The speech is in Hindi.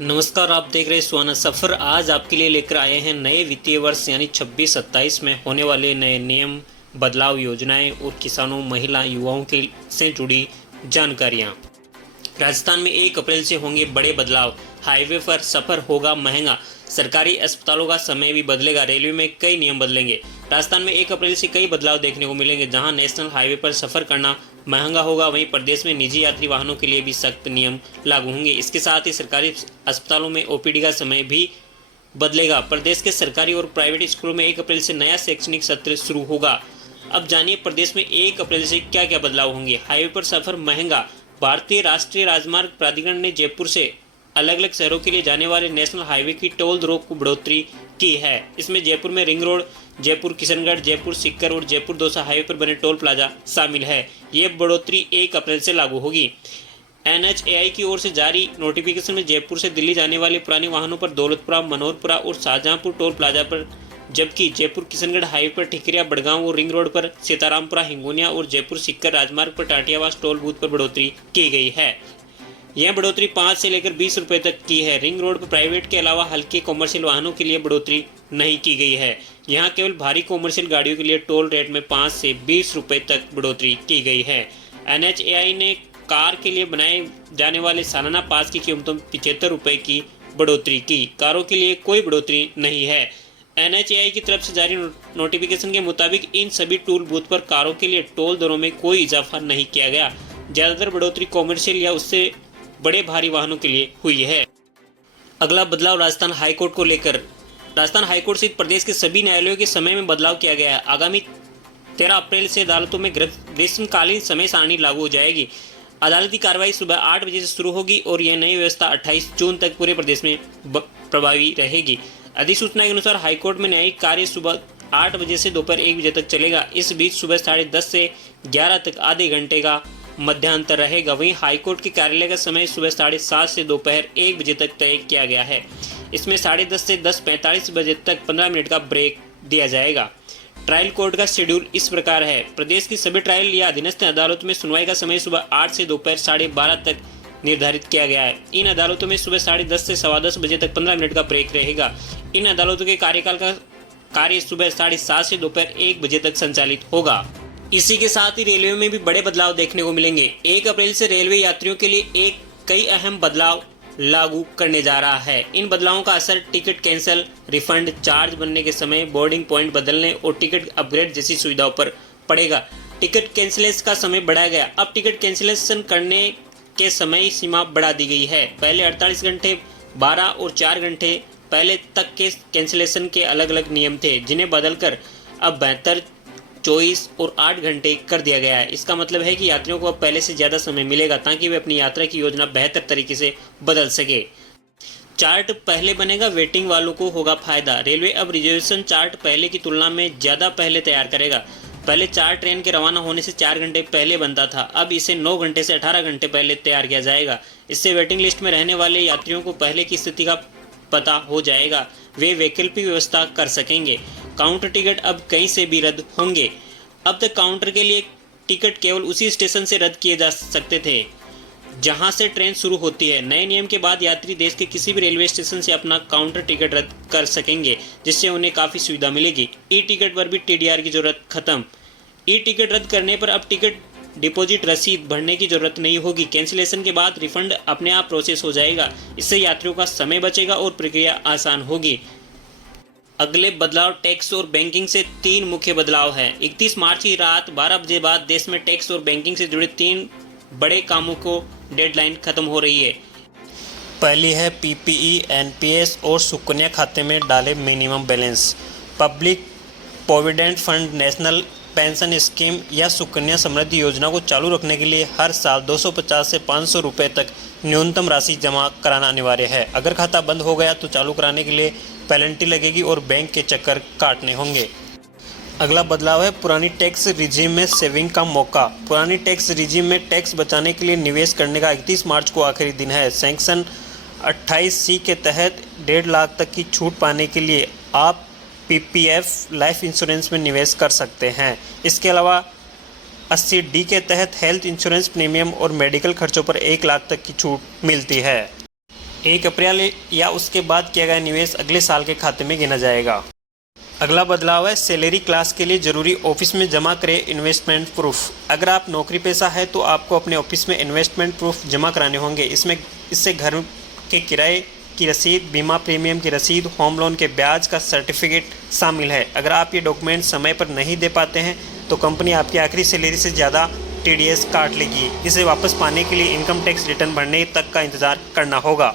नमस्कार, आप देख रहे हैं सुहाना सफ़र। आज आपके लिए लेकर आए हैं नए वित्तीय वर्ष यानी 26-27 में होने वाले नए नियम, बदलाव, योजनाएं और किसानों, महिला, युवाओं के से जुड़ी जानकारियां। राजस्थान में 1 अप्रैल से होंगे बड़े बदलाव। हाईवे पर सफर होगा महंगा। सरकारी अस्पतालों का समय भी बदलेगा। रेलवे में कई नियम बदलेंगे। राजस्थान में 1 अप्रैल से कई बदलाव देखने को मिलेंगे। जहां नेशनल हाईवे पर सफर करना महंगा होगा, वहीं प्रदेश में निजी यात्री वाहनों के लिए भी सख्त नियम लागू होंगे। इसके साथ ही सरकारी अस्पतालों में ओपीडी का समय भी बदलेगा। प्रदेश के सरकारी और प्राइवेट स्कूलों में 1 अप्रैल से नया शैक्षणिक सत्र शुरू होगा। अब जानिए प्रदेश में 1 अप्रैल से क्या क्या बदलाव होंगे। हाईवे पर सफर महंगा। भारतीय राष्ट्रीय राजमार्ग प्राधिकरण ने जयपुर से अलग अलग शहरों के लिए जाने वाले नेशनल हाईवे की टोल दरों को बढ़ोतरी की है। इसमें जयपुर में रिंग रोड, जयपुर किशनगढ़, जयपुर सीकर और जयपुर दौसा हाईवे पर बने टोल प्लाजा शामिल है। ये बढ़ोतरी 1 अप्रैल से लागू होगी। NHAI की ओर से जारी नोटिफिकेशन में जयपुर से दिल्ली जाने वाले पुराने वाहनों पर दौलतपुरा, मनोहरपुरा और शाहजहांपुर टोल प्लाजा पर, जबकि जयपुर किशनगढ़ हाईवे पर ठिकरिया, बड़गांव और रिंग रोड पर सीतारामपुरा, हिंगोनिया और जयपुर सीकर राजमार्ग पर टाटियावास टोल बूथ पर बढ़ोतरी की गई है। यह बढ़ोतरी 5 से लेकर 20 रुपए तक की है। रिंग रोड पर प्राइवेट के अलावा हल्के कॉमर्शियल वाहनों के लिए बढ़ोतरी नहीं की गई है। यहाँ केवल भारी कॉमर्शियल गाड़ियों के लिए टोल रेट में 5 से 20 रुपए तक बढ़ोतरी की गई है। NHAI ने कार के लिए बनाए जाने वाले सालाना पास की कीमतों में 75 रुपए की बढ़ोतरी की। कारों के लिए कोई बढ़ोतरी नहीं है। NHAI की तरफ से जारी नोटिफिकेशन के मुताबिक इन सभी टोल बूथ पर कारों के लिए टोल दरों में कोई इजाफा नहीं किया गया। ज्यादातर बढ़ोतरी कॉमर्शियल या उससे बड़े भारी वाहनों के लिए हुई है। अगला बदलाव राजस्थान हाईकोर्ट को लेकर। राजस्थान हाईकोर्ट सहित प्रदेश के सभी न्यायालयों के समय में बदलाव किया गया है। आगामी 13 अप्रैल से अदालतों में ग्रीष्मकालीन समय सारणी लागू हो जाएगी। अदालती कार्रवाई सुबह 8 बजे से शुरू होगी और यह नई व्यवस्था 28 जून तक पूरे प्रदेश में प्रभावी रहेगी। अधिसूचना के अनुसार हाईकोर्ट में न्यायिक कार्य सुबह 8 बजे से दोपहर 1 बजे तक चलेगा। इस बीच सुबह 10:30 से 11 तक आधे घंटे का मध्यांतर रहेगा। वहीं हाईकोर्ट के कार्यालय का समय सुबह 7:30 से दोपहर 1 बजे तक तय किया गया है। इसमें 10:30 से 10:45 बजे तक 15 मिनट का ब्रेक दिया जाएगा। ट्रायल कोर्ट का शेड्यूल इस प्रकार है। प्रदेश की सभी ट्रायल या अधीनस्थ अदालतों में सुनवाई का समय सुबह 8 से दोपहर 12:30 तक निर्धारित किया गया है। इन अदालतों में सुबह 10:30 से 10:15 बजे तक 15 मिनट का ब्रेक रहेगा। इन अदालतों के कार्यकाल का कार्य सुबह 7:30 से दोपहर 1 बजे तक संचालित होगा। इसी के साथ ही रेलवे में भी बड़े बदलाव देखने को मिलेंगे। 1 अप्रैल से रेलवे यात्रियों के लिए कई अहम बदलाव लागू करने जा रहा है। इन बदलावों का असर टिकट कैंसिल, रिफंड, चार्ज बनने के समय, बोर्डिंग पॉइंट बदलने और टिकट अपग्रेड जैसी सुविधाओं पर पड़ेगा। टिकट कैंसिलेशन का समय बढ़ाया गया। अब टिकट कैंसिलेशन करने के समय सीमा बढ़ा दी गई है। पहले 48 घंटे, 12 और 4 घंटे पहले तक के कैंसिलेशन के अलग अलग नियम थे, जिन्हें बदलकर अब 72, 24 और 8 घंटे कर दिया गया है। इसका मतलब है कि यात्रियों को अब पहले से ज़्यादा समय मिलेगा ताकि वे अपनी यात्रा की योजना बेहतर तरीके से बदल सके। चार्ट पहले बनेगा, वेटिंग वालों को होगा फायदा। रेलवे अब रिजर्वेशन चार्ट पहले की तुलना में ज़्यादा पहले तैयार करेगा। पहले चार्ट ट्रेन के रवाना होने से 4 घंटे पहले बनता था। अब इसे 9 घंटे से 18 घंटे पहले तैयार किया जाएगा। इससे वेटिंग लिस्ट में रहने वाले यात्रियों को पहले की स्थिति का पता हो जाएगा। वे वैकल्पिक व्यवस्था कर सकेंगे। काउंटर टिकट अब कहीं से भी रद्द होंगे। अब तक काउंटर के लिए टिकट केवल उसी स्टेशन से रद्द किए जा सकते थे जहां से ट्रेन शुरू होती है। नए नियम के बाद यात्री देश के किसी भी रेलवे स्टेशन से अपना काउंटर टिकट रद्द कर सकेंगे, जिससे उन्हें काफ़ी सुविधा मिलेगी। ई टिकट पर भी TDR की जरूरत खत्म। ई टिकट रद्द करने पर अब टिकट डिपॉजिट रसीद भरने की जरूरत नहीं होगी। कैंसिलेशन के बाद रिफंड अपने आप प्रोसेस हो जाएगा। इससे यात्रियों का समय बचेगा और प्रक्रिया आसान होगी। अगले बदलाव टैक्स और बैंकिंग से 3 मुख्य बदलाव हैं। 31 मार्च की रात 12 बजे बाद देश में टैक्स और बैंकिंग से जुड़े 3 बड़े कामों को डेडलाइन खत्म हो रही है। पहली है PPE, NPS और सुकन्या खाते में डाले minimum balance. Public provident fund, national pension scheme या सुकन्या समृद्धि योजना को चालू रखने के लिए हर साल 250 से 500 रुपये तक न्यूनतम राशि जमा कराना अनिवार्य है। अगर खाता बंद हो गया तो चालू कराने के लिए पेनल्टी लगेगी और बैंक के चक्कर काटने होंगे। अगला बदलाव है पुरानी टैक्स रिजीम में सेविंग का मौका। पुरानी टैक्स रिजीम में टैक्स बचाने के लिए निवेश करने का 31 मार्च को आखिरी दिन है। सेक्शन 28C के तहत 1.5 लाख तक की छूट पाने के लिए आप PPF लाइफ इंश्योरेंस में निवेश कर सकते हैं। इसके अलावा 80D के तहत हेल्थ इंश्योरेंस प्रीमियम और मेडिकल खर्चों पर 1 लाख तक की छूट मिलती है। 1 अप्रैल या उसके बाद किया गया निवेश अगले साल के खाते में गिना जाएगा। अगला बदलाव है सैलरी क्लास के लिए जरूरी ऑफिस में जमा करें इन्वेस्टमेंट प्रूफ। अगर आप नौकरी पेशा है तो आपको अपने ऑफिस में इन्वेस्टमेंट प्रूफ जमा कराने होंगे। इससे घर के किराए की रसीद, बीमा प्रीमियम की रसीद, होम लोन के ब्याज का सर्टिफिकेट शामिल है। अगर आप ये डॉक्यूमेंट समय पर नहीं दे पाते हैं तो कंपनी आपकी आखिरी सैलरी से ज़्यादा TDS काट लेगी। इसे वापस पाने के लिए इनकम टैक्स रिटर्न भरने तक का इंतज़ार करना होगा।